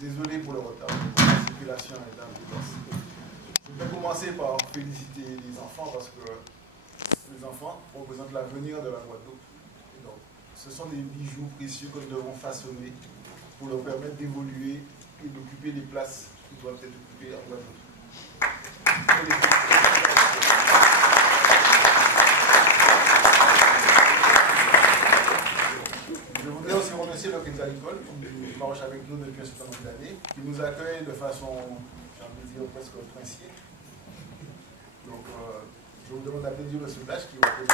Désolé pour le retard, la circulation est un peu dense. Je vais commencer par féliciter les enfants parce que les enfants représentent l'avenir de la Guadeloupe. Et donc, ce sont des bijoux précieux que nous devons façonner pour leur permettre d'évoluer et d'occuper les places qui doivent être occupées en Guadeloupe. Je voudrais aussi remercier le Crédit Agricole qui marche avec nous depuis un certain nombre d'années, qui nous accueille de façon, j'ai envie de dire, presque princière. Donc, je vous demande d'applaudir le soudage qui représente.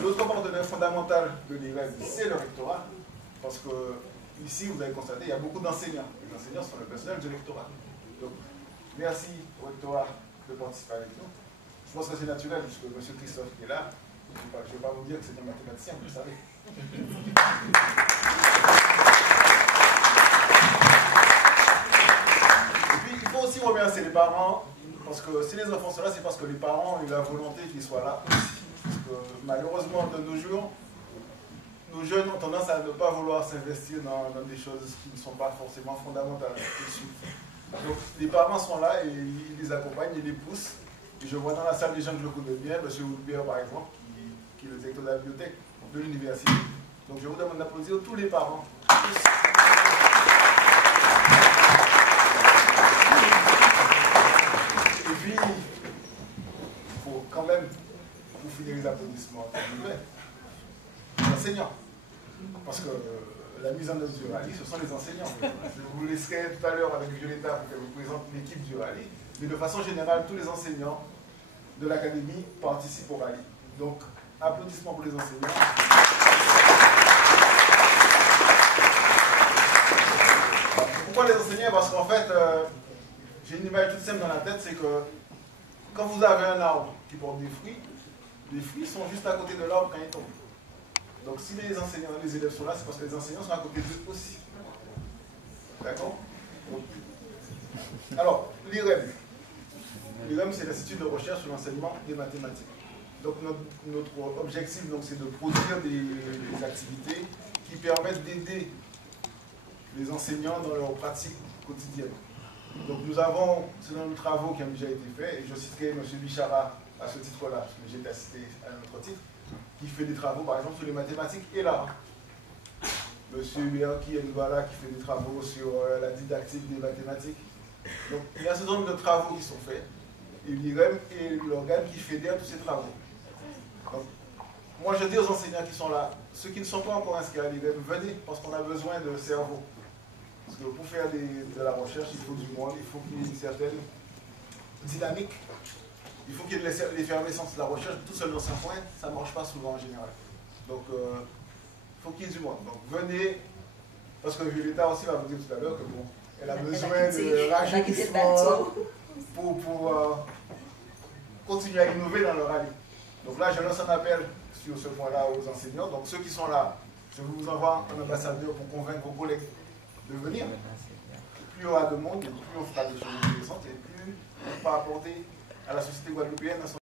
L'autre partenaire fondamental de l'IREM, c'est le rectorat, parce que ici, vous avez constaté, il y a beaucoup d'enseignants. Les enseignants sont le personnel du rectorat. Donc, merci au rectorat de participer avec nous. Je pense que c'est naturel, puisque M. Christophe qui est là, je ne vais pas vous dire que c'est un mathématicien, vous le savez. Et puis, il faut aussi remercier les parents, parce que si les enfants sont là, c'est parce que les parents ont eu la volonté qu'ils soient là aussi. Parce que malheureusement, de nos jours, nos jeunes ont tendance à ne pas vouloir s'investir dans des choses qui ne sont pas forcément fondamentales. Donc, les parents sont là et ils les accompagnent, ils les poussent. Et je vois dans la salle des gens que je connais bien, M. Woodbeer par exemple, qui est le directeur de la bibliothèque de l'université. Donc je vous demande d'applaudir tous les parents. Et puis, il faut quand même, pour finir les applaudissements, les enseignants. Parce que la mise en œuvre du rallye, ce sont les enseignants. Je vous laisserai tout à l'heure avec Violetta pour qu'elle vous présente l'équipe du rallye. Mais de façon générale, tous les enseignants de l'académie participent au rallye. Donc, applaudissements pour les enseignants. Pourquoi les enseignants? Parce qu'en fait, j'ai une image toute simple dans la tête, c'est que quand vous avez un arbre qui porte des fruits sont juste à côté de l'arbre quand il tombe. Donc, si les enseignants, les élèves sont là, c'est parce que les enseignants sont à côté d'eux aussi. D'accord? Alors, l'IREM. L'IREM, c'est l'Institut de recherche sur l'enseignement des mathématiques. Donc, notre objectif, c'est de produire des activités qui permettent d'aider les enseignants dans leur pratique quotidienne. Donc, nous avons, selon nos travaux qui ont déjà été faits, et je citerai M. Bichara à ce titre-là, parce que j'ai été cité à un autre titre, qui fait des travaux, par exemple, sur les mathématiques et l'art. M. Berki Ndouala qui fait des travaux sur la didactique des mathématiques. Donc, il y a un certain nombre de travaux qui sont faits, et l'IREM est l'organe qui fédère tous ces travaux. Donc, moi, je dis aux enseignants qui sont là, ceux qui ne sont pas encore inscrits à l'IREM, venez, parce qu'on a besoin de cerveau. Parce que pour faire de la recherche, il faut du monde, il faut qu'il y ait une certaine dynamique, il faut qu'il y ait de l'effervescence. La recherche, tout seul dans un coin, ça ne marche pas souvent en général. Donc, il faut qu'il y ait du monde. Donc, venez, parce que Violetta aussi va vous dire tout à l'heure que bon, elle a besoin de rajeunissement pour continuer à innover dans le rallye. Donc là, je lance un appel sur ce point-là aux enseignants. Donc ceux qui sont là, je vous envoie un ambassadeur pour convaincre vos collègues de venir. Plus il y aura de monde, plus on fera des choses intéressantes et plus on va apporter à la société guadeloupéenne